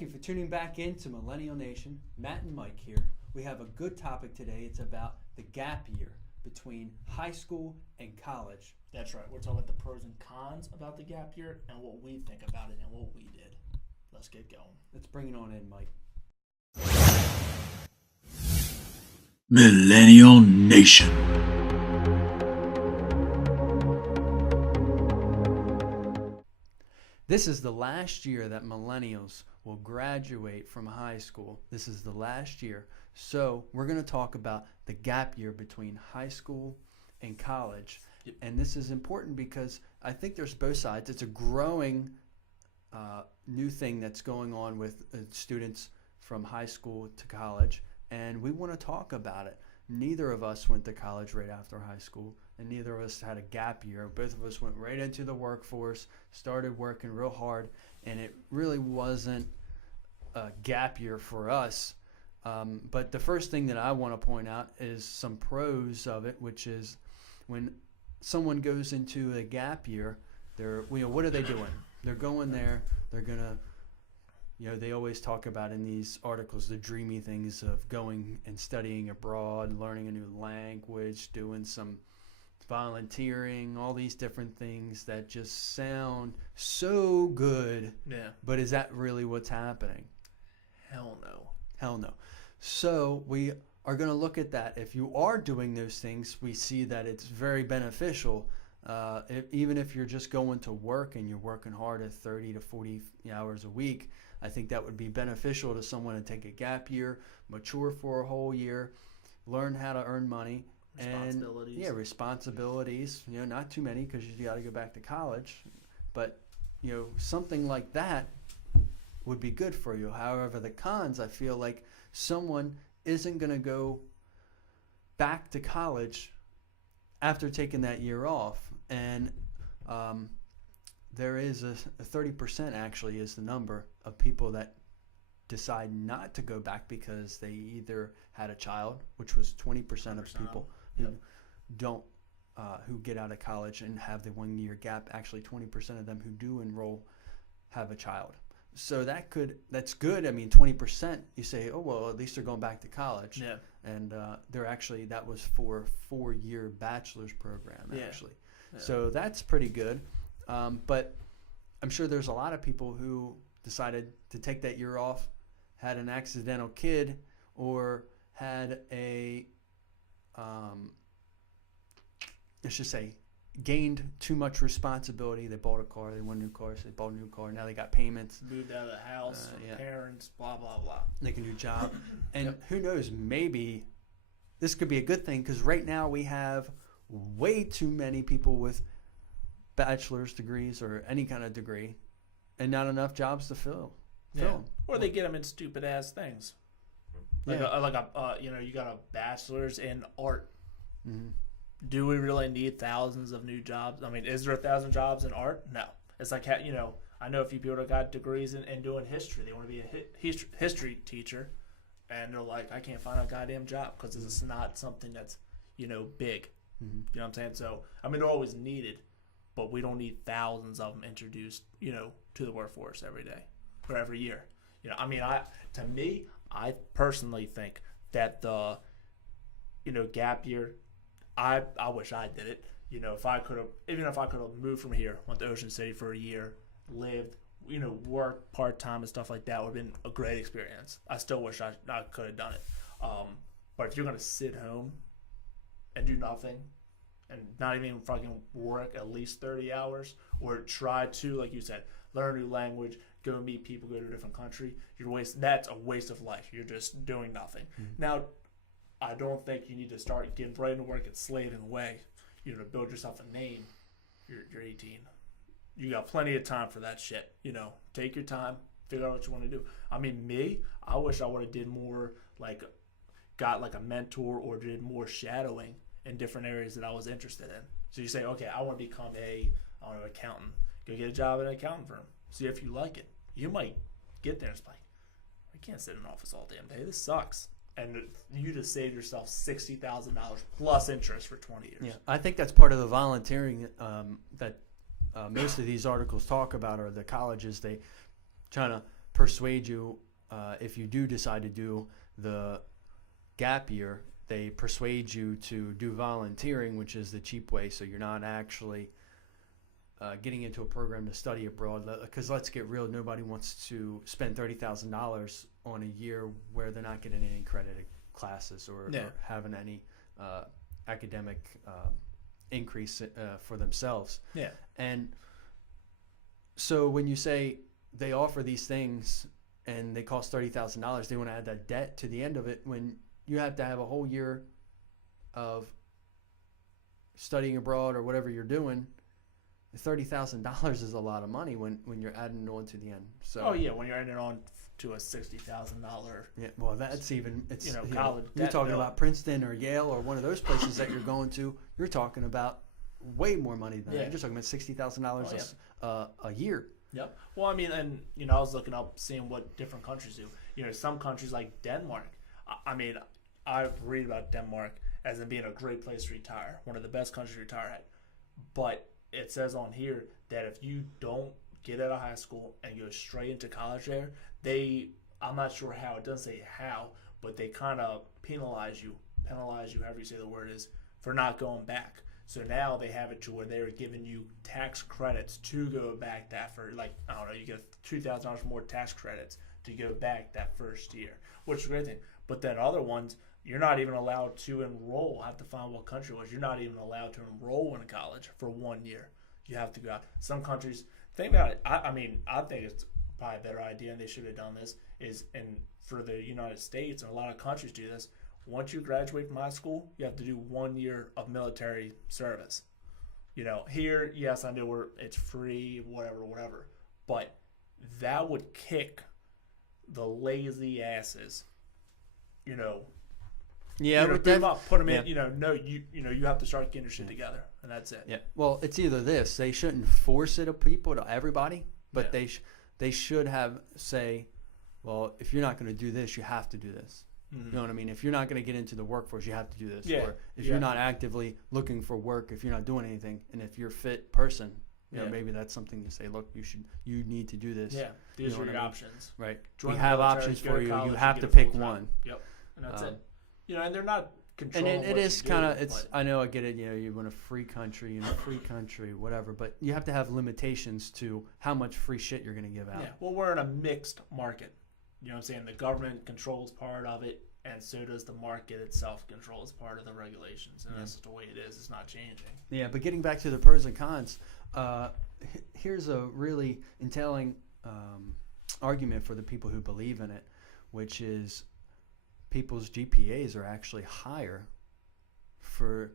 Thank you for tuning back in to Millennial Nation. Matt and Mike here. We have a good topic today. It's about the gap year between high school and college. That's right. We're talking about the pros and cons about the gap year and what we think about it and what we did. Let's get going. Let's bring it on in, Mike. Millennial Nation. This is the last year that millennials will graduate from high school. This is the last year. So we're going to talk about the gap year between high school and college. Yep. And this is important because I think there's both sides. It's a growing new thing that's going on with students from high school to college. And we want to talk about it. Neither of us went to college right after high school, and neither of us had a gap year. Both of us went right into the workforce, started working real hard, and it really wasn't a gap year for us. But the first thing that I want to point out is some pros of it, which is when someone goes into a gap year, what are they doing? They're going there, they're going to, they always talk about in these articles the dreamy things of going and studying abroad, learning a new language, doing some volunteering, all these different things that just sound so good. Yeah. But is that really what's happening? Hell no. Hell no. So we are going to look at that. If you are doing those things, we see that it's very beneficial. Even if you're just going to work and you're working hard at 30 to 40 hours a week, I think that would be beneficial to someone to take a gap year, mature for a whole year, learn how to earn money. Responsibilities. And, responsibilities. Not too many because you got to go back to college. But, something like that would be good for you. However, the cons, I feel like someone isn't going to go back to college after taking that year off. And there is a 30% actually is the number of people that decide not to go back because they either had a child, which was 20% of people who don't who get out of college and have the 1 year gap. Actually, 20% of them who do enroll have a child. So that's good. I mean, 20%. You say, oh well, at least they're going back to college. Yeah. And that was for a 4-year bachelor's program actually. Yeah. So that's pretty good. But I'm sure there's a lot of people who decided to take that year off, had an accidental kid, or had let's just say, gained too much responsibility. They bought a car, they want a new car, so they bought a new car. Now they got payments. Moved out of the house, parents, blah, blah, blah. Like a new job. And who knows, maybe this could be a good thing because right now we have way too many people with bachelor's degrees or any kind of degree and not enough jobs to fill. Or they get them in stupid ass things. You got a bachelor's in art. Mm-hmm. Do we really need thousands of new jobs? I mean, is there 1,000 jobs in art? No. It's like, I know a few people that got degrees in doing history. They want to be a history teacher, and they're like, I can't find a goddamn job because it's not something that's, big. Mm-hmm. You know what I'm saying? So, I mean, they're always needed, but we don't need thousands of them introduced, to the workforce every day or every year. I personally think that the, gap year, I wish I did it. If I could have moved from here, went to Ocean City for a year, lived, worked part-time and stuff like that, would have been a great experience. I still wish I could have done it. But if you're going to sit home and do nothing and not even fucking work at least 30 hours or try to, like you said, learn a new language, go meet people, go to a different country, that's a waste of life. You're just doing nothing. Mm-hmm. Now, I don't think you need to start getting right into work and slaving away, to build yourself a name. You're 18. You got plenty of time for that shit. Take your time, figure out what you want to do. I mean, I wish I would have did more, got a mentor or did more shadowing in different areas that I was interested in. So you say, okay, I want to become an accountant. Go get a job at an accounting firm. See if you like it. You might get there and it's like, I can't sit in an office all damn day. This sucks. And you just saved yourself $60,000 plus interest for 20 years. Yeah, I think that's part of the volunteering that most of these articles talk about, or the colleges, they trying to persuade you, if you do decide to do the gap year, they persuade you to do volunteering, which is the cheap way. So you're not actually getting into a program to study abroad. Because let's get real, nobody wants to spend $30,000 on a year where they're not getting any accredited classes or having any academic increase for themselves. Yeah. And so when you say they offer these things and they cost $30,000, they want to add that debt to the end of it when you have to have a whole year of studying abroad or whatever you're doing. $30,000 is a lot of money when you're adding it on to the end. So when you're adding on to a $60,000. Yeah, well, that's even college. You're talking about Princeton or Yale or one of those places that you're going to. You're talking about way more money than that. You're talking about $60,000 a year. Yep. Well, I mean, and I was looking up, seeing what different countries do. Some countries like Denmark. I mean, I read about Denmark as in being a great place to retire, one of the best countries to retire at. But it says on here that if you don't get out of high school and go straight into college there, I'm not sure how, it doesn't say how, but they kind of penalize you, however you say the word is, for not going back. So now they have it to where they're giving you tax credits to go back that for, like, I don't know, you get $2,000 more tax credits to go back that first year, which is a great thing. But then other ones, you're not even allowed to enroll. I have to find what country it was. You're not even allowed to enroll in college for 1 year. You have to go out. Some countries, think about it. I mean, I think it's probably a better idea, and they should have done this, for the United States, and a lot of countries do this. Once you graduate from high school, you have to do 1 year of military service. Here, yes, I know where it's free, whatever. But that would kick the lazy asses, Yeah, put them in. You have to start getting your shit together, and that's it. Yeah. Well, it's either this. They shouldn't force it to everybody, but they should say, well, if you're not going to do this, you have to do this. Mm-hmm. You know what I mean? If you're not going to get into the workforce, you have to do this. Yeah. Or if you're not actively looking for work, if you're not doing anything, and if you're a fit person, maybe that's something to say. Look, you need to do this. Yeah. These are your options. Right. Join we the have military, options go to for you. college, You have get to a pick full-time. one. Yep. And that's it. And they're not And controlling it is kind of, it's. I know, I get it. You want a free country, whatever. But you have to have limitations to how much free shit you're going to give out. Yeah. Well, we're in a mixed market. You know what I'm saying? The government controls part of it, and so does the market itself controls part of the regulations. And that's just the way it is. It's not changing. Yeah, but getting back to the pros and cons, here's a really entailing argument for the people who believe in it, which is people's GPAs are actually higher for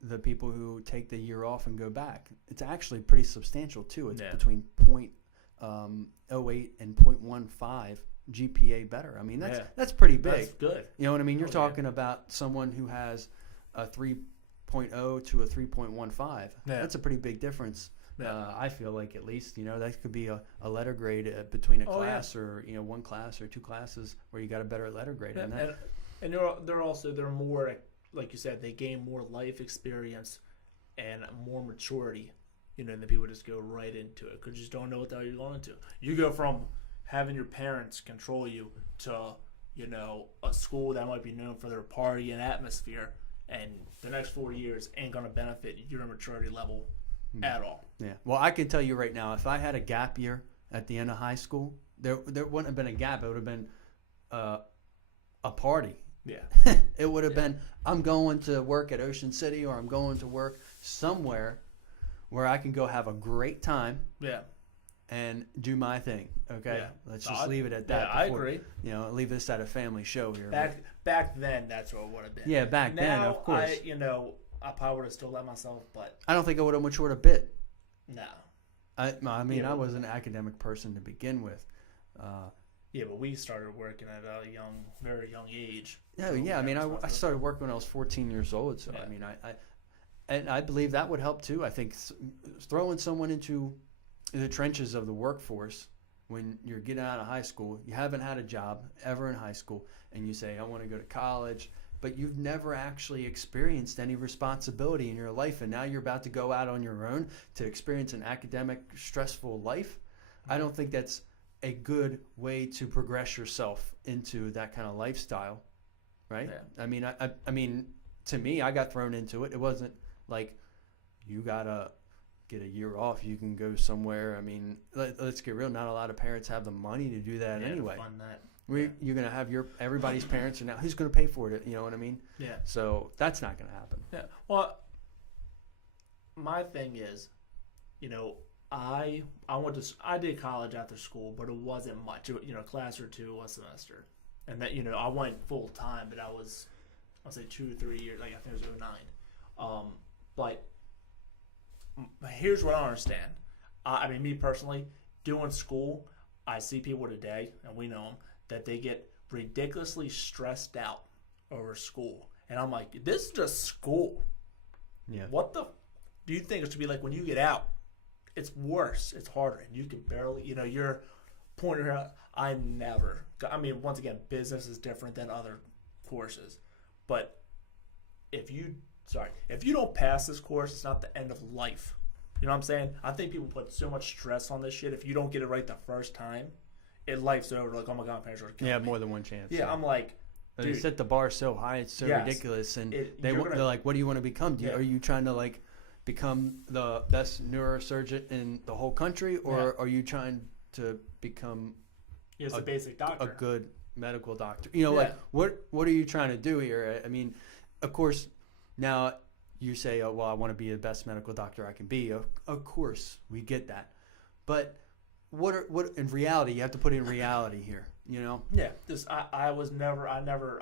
the people who take the year off and go back. It's actually pretty substantial too. It's between 0.08 and 0.15 GPA better. I mean, that's pretty big. That's good. You know what I mean? You're talking about someone who has a 3.0 to a 3.15. Yeah. That's a pretty big difference. Yeah. I feel like, at least, that could be a letter grade between a class or, one class or two classes where you got a better letter grade. Yeah. And they're more, like you said, they gain more life experience and more maturity, than the people just go right into it because you just don't know what the hell you're going into. You go from having your parents control you to, a school that might be known for their party and atmosphere, and the next 4 years ain't going to benefit your maturity level at all. Yeah. Well, I can tell you right now, if I had a gap year at the end of high school, there wouldn't have been a gap. It would have been a party. Yeah. It would have been, I'm going to work at Ocean City, or I'm going to work somewhere where I can go have a great time. Yeah. And do my thing. Okay. Yeah. Let's just leave it at that. Yeah, I agree. Leave this at a family show here. Back then, that's what it would have been. Yeah, back then, of course. I probably would have still let myself, but I don't think I would have matured a bit. No. I was an academic person to begin with. Yeah, but we started working at a very young age. Yeah. I started working when I was 14 years old. So I believe that would help too. I think throwing someone into the trenches of the workforce when you're getting out of high school, you haven't had a job ever in high school, and you say, I want to go to college, but you've never actually experienced any responsibility in your life, and now you're about to go out on your own to experience an academic stressful life. I don't think that's a good way to progress yourself into that kind of lifestyle, right? Yeah. I mean, to me, I got thrown into it. It wasn't like you gotta get a year off. You can go somewhere. I mean, let's get real. Not a lot of parents have the money to do that anyway. To fund that. You're gonna have everybody's parents, and now who's gonna pay for it? You know what I mean? Yeah. So that's not gonna happen. Yeah. Well, my thing is, you know, I did college after school, but it wasn't much. A class or two a semester, and that I went full time, but I'll say 2 or 3 years. Like I think it was 09. But here's what I don't understand. I mean, me personally, doing school, I see people today, and we know them, that they get ridiculously stressed out over school, and I'm like, this is just school. Yeah. What the do you think it should be like when you get out? It's worse. It's harder, and you can barely, you're pointing out. I mean, once again, business is different than other courses, but if you don't pass this course, it's not the end of life. You know what I'm saying? I think people put so much stress on this shit. If you don't get it right the first time, life's over. Like, oh my god, my parents are killing me. More than one chance. Yeah, I'm like, dude, they set the bar so high, it's so ridiculous, and they're like, "What do you want to become? Are you trying to like become the best neurosurgeon in the whole country, or are you trying to become a basic doctor, a good medical doctor? Like what are you trying to do here? I mean, of course, now you say, oh well, I want to be the best medical doctor I can be. Of course, we get that, but what in reality? You have to put in reality here. Yeah.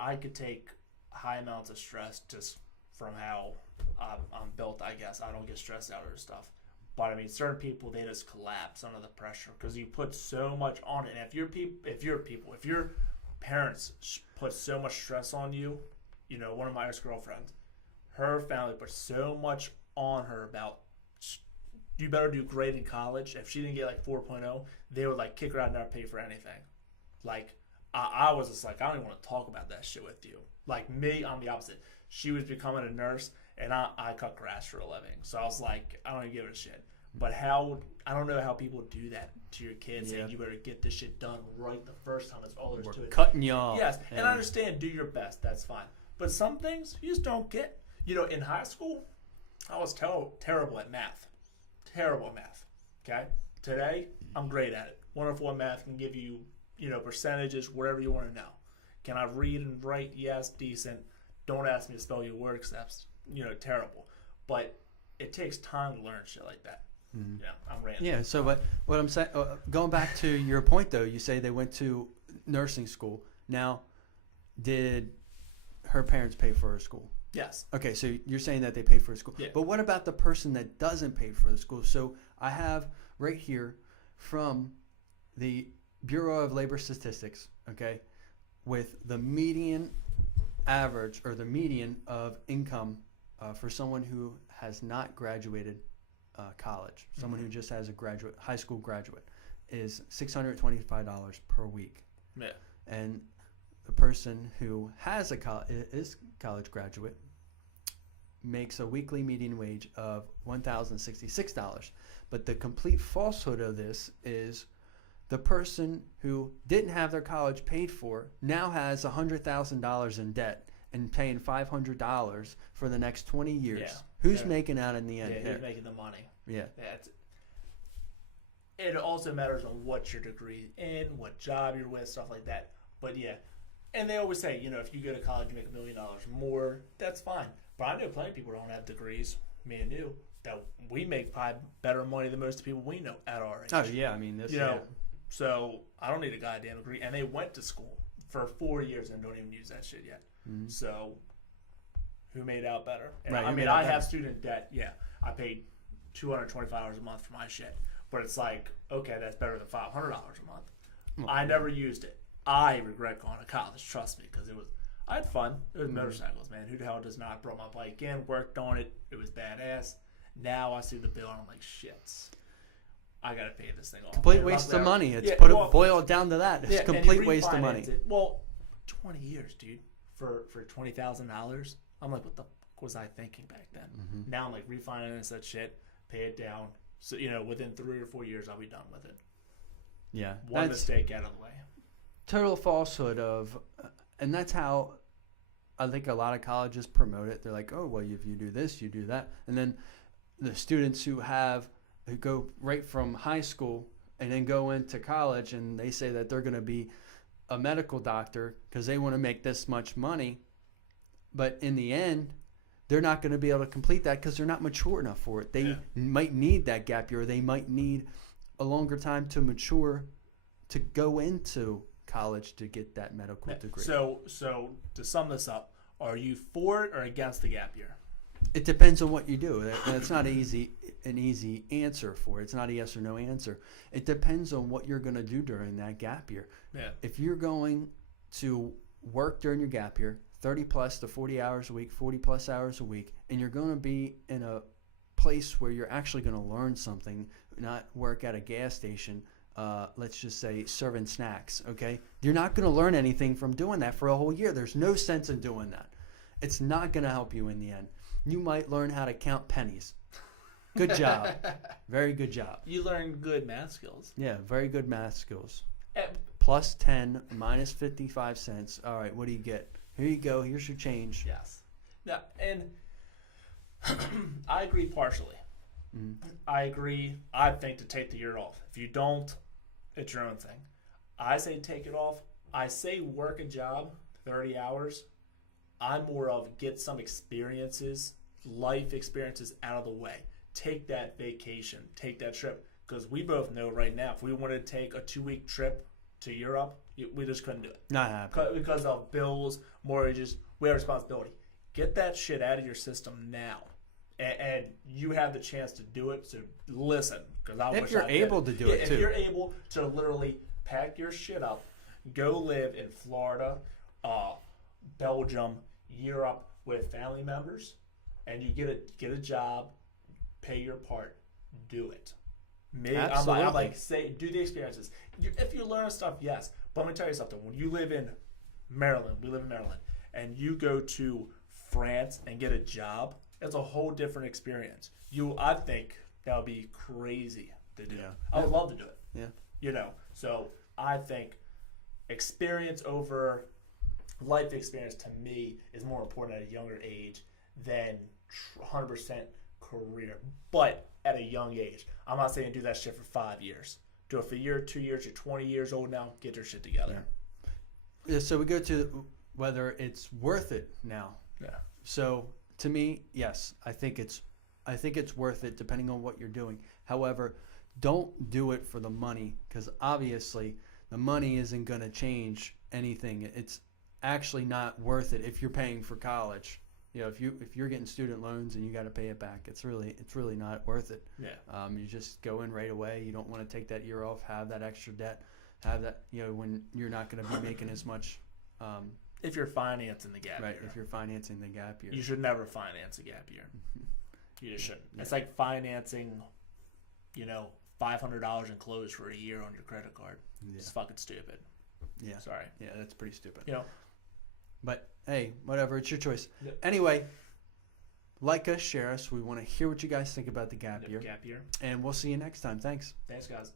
I could take high amounts of stress just from how I'm built, I guess. I don't get stressed out or stuff. But I mean, certain people, they just collapse under the pressure because you put so much on it. And if your parents put so much stress on you, one of my ex-girlfriends, her family put so much on her about, you better do great in college. If she didn't get like 4.0, they would like kick her out and never pay for anything. Like, I was just like, I don't even want to talk about that shit with you. Like me, I'm the opposite. She was becoming a nurse, and I cut grass for a living. So I was like, I don't even give a shit. But I don't know how people do that to your kids, saying you better get this shit done right the first time. That's all there's to it. Cutting you off. Yes, and I understand, do your best. That's fine. But some things you just don't get. In high school, I was terrible at math. Terrible at math. Okay? Today, I'm great at it. Wonderful at math. Can give you, percentages, whatever you want to know. Can I read and write? Yes, decent. Don't ask me to spell your word, because that's, terrible. But it takes time to learn shit like that. Mm-hmm. Yeah, I'm ranting. Yeah, so what I'm saying, going back to your point, though, you say they went to nursing school. Now, did her parents pay for her school? Yes. Okay, so you're saying that they pay for the school. Yeah. But what about the person that doesn't pay for the school? So I have right here from the Bureau of Labor Statistics, okay, with the median average or the median of income for someone who has not graduated college, someone who just has a high school graduate, is $625 per week. Yeah. And the person who has is college graduate makes a weekly median wage of $1,066. But the complete falsehood of this is the person who didn't have their college paid for now has $100,000 in debt and paying $500 for the next 20 years. Yeah. Who's making out in the end? Yeah, who's making the money? Yeah. It also matters on what your degree in, what job you're with, stuff like that. But yeah, and they always say, if you go to college, you make $1 million more. That's fine. But I know plenty of people who don't have degrees, me and you, that we make probably better money than most people we know at our age. Oh yeah, I mean, so I don't need a goddamn degree. And they went to school for 4 years and don't even use that shit yet. Mm-hmm. So who made out better? And right, I have student debt. Yeah, I paid $225 a month for my shit. But it's like, okay, that's better than $500 a month. Oh, I never used it. I regret going to college, trust me, because I had fun. It was motorcycles, man. Who the hell does not? I brought my bike in, worked on it. It was badass. Now I see the bill and I'm like, shit, I got to pay this thing off. Complete waste of money. Boil it down to that. It's complete waste of money. Well, 20 years, dude, for $20,000. I'm like, what the fuck was I thinking back then? Mm-hmm. Now I'm like, refinance that shit, pay it down. So, within 3 or 4 years, I'll be done with it. Yeah, One that's mistake out of the way. total falsehood of, and that's how I think a lot of colleges promote it. They're like, oh, well, if you do this, you do that. And then the students who go right from high school and then go into college and they say that they're going to be a medical doctor because they want to make this much money. But in the end, they're not going to be able to complete that because they're not mature enough for it. They might need that gap year. They might need a longer time to mature to go into college to get that medical degree. So to sum this up, are you for it or against the gap year? It depends on what you do. That's not an easy answer for it. It's not a yes or no answer. It depends on what you're going to do during that gap year. Yeah. If you're going to work during your gap year, 30 plus to 40 hours a week, 40 plus hours a week, and you're going to be in a place where you're actually going to learn something, not work at a gas station, let's just say serving snacks, okay? You're not going to learn anything from doing that for a whole year. There's no sense in doing that. It's not going to help you in the end. You might learn how to count pennies. Good job. Very good job. You learn good math skills. Yeah, very good math skills. Eh, Plus 10, minus 55 cents. All right, what do you get? Here you go. Here's your change. Yes. Now, and I agree partially. Mm. I agree. I think to take the year off. If you don't, it's your own thing. I say take it off. I say work a job, 30 hours. I'm more of get some experiences, life experiences out of the way. Take that vacation, take that trip. Because we both know right now, if we wanted to take a 2-week trip to Europe, we just couldn't do it. Not happening. Because of bills, mortgages, we have responsibility. Get that shit out of your system now. And you have the chance to do it, so listen. Because I If wish you're I did. able to do it, too. If you're able to literally pack your shit up, go live in Florida, Belgium, Europe with family members, and you get a job, pay your part, do it. Absolutely. I'm like, say, do the experiences. If you learn stuff, yes. But I'm going to tell you something. When you live in Maryland, we live in Maryland, and you go to France and get a job, it's a whole different experience. I think that would be crazy to do. Yeah. I would love to do it. Yeah. So I think experience over life experience to me is more important at a younger age than 100% career. But at a young age, I'm not saying do that shit for 5 years. Do it for a year, 2 years. You're 20 years old now. Get your shit together. Yeah, so we go to whether it's worth it now. Yeah. So to me, yes, I think it's worth it depending on what you're doing. However, don't do it for the money because obviously the money isn't going to change anything. It's actually not worth it if you're paying for college. If you're getting student loans and you got to pay it back, it's really not worth it. Yeah. You just go in right away. You don't want to take that year off, have that extra debt, have that when you're not going to be making as much. If you're financing the gap Right. year. If you're financing the gap year. You should never finance a gap year. You just shouldn't. Yeah. It's like financing, $500 in clothes for a year on your credit card. Yeah. It's fucking stupid. Yeah. Sorry. Yeah, that's pretty stupid. You But hey, whatever, it's your choice. Yep. Anyway, like us, share us. We want to hear what you guys think about the gap know, year. gap year. And we'll see you next time. Thanks. Thanks, guys.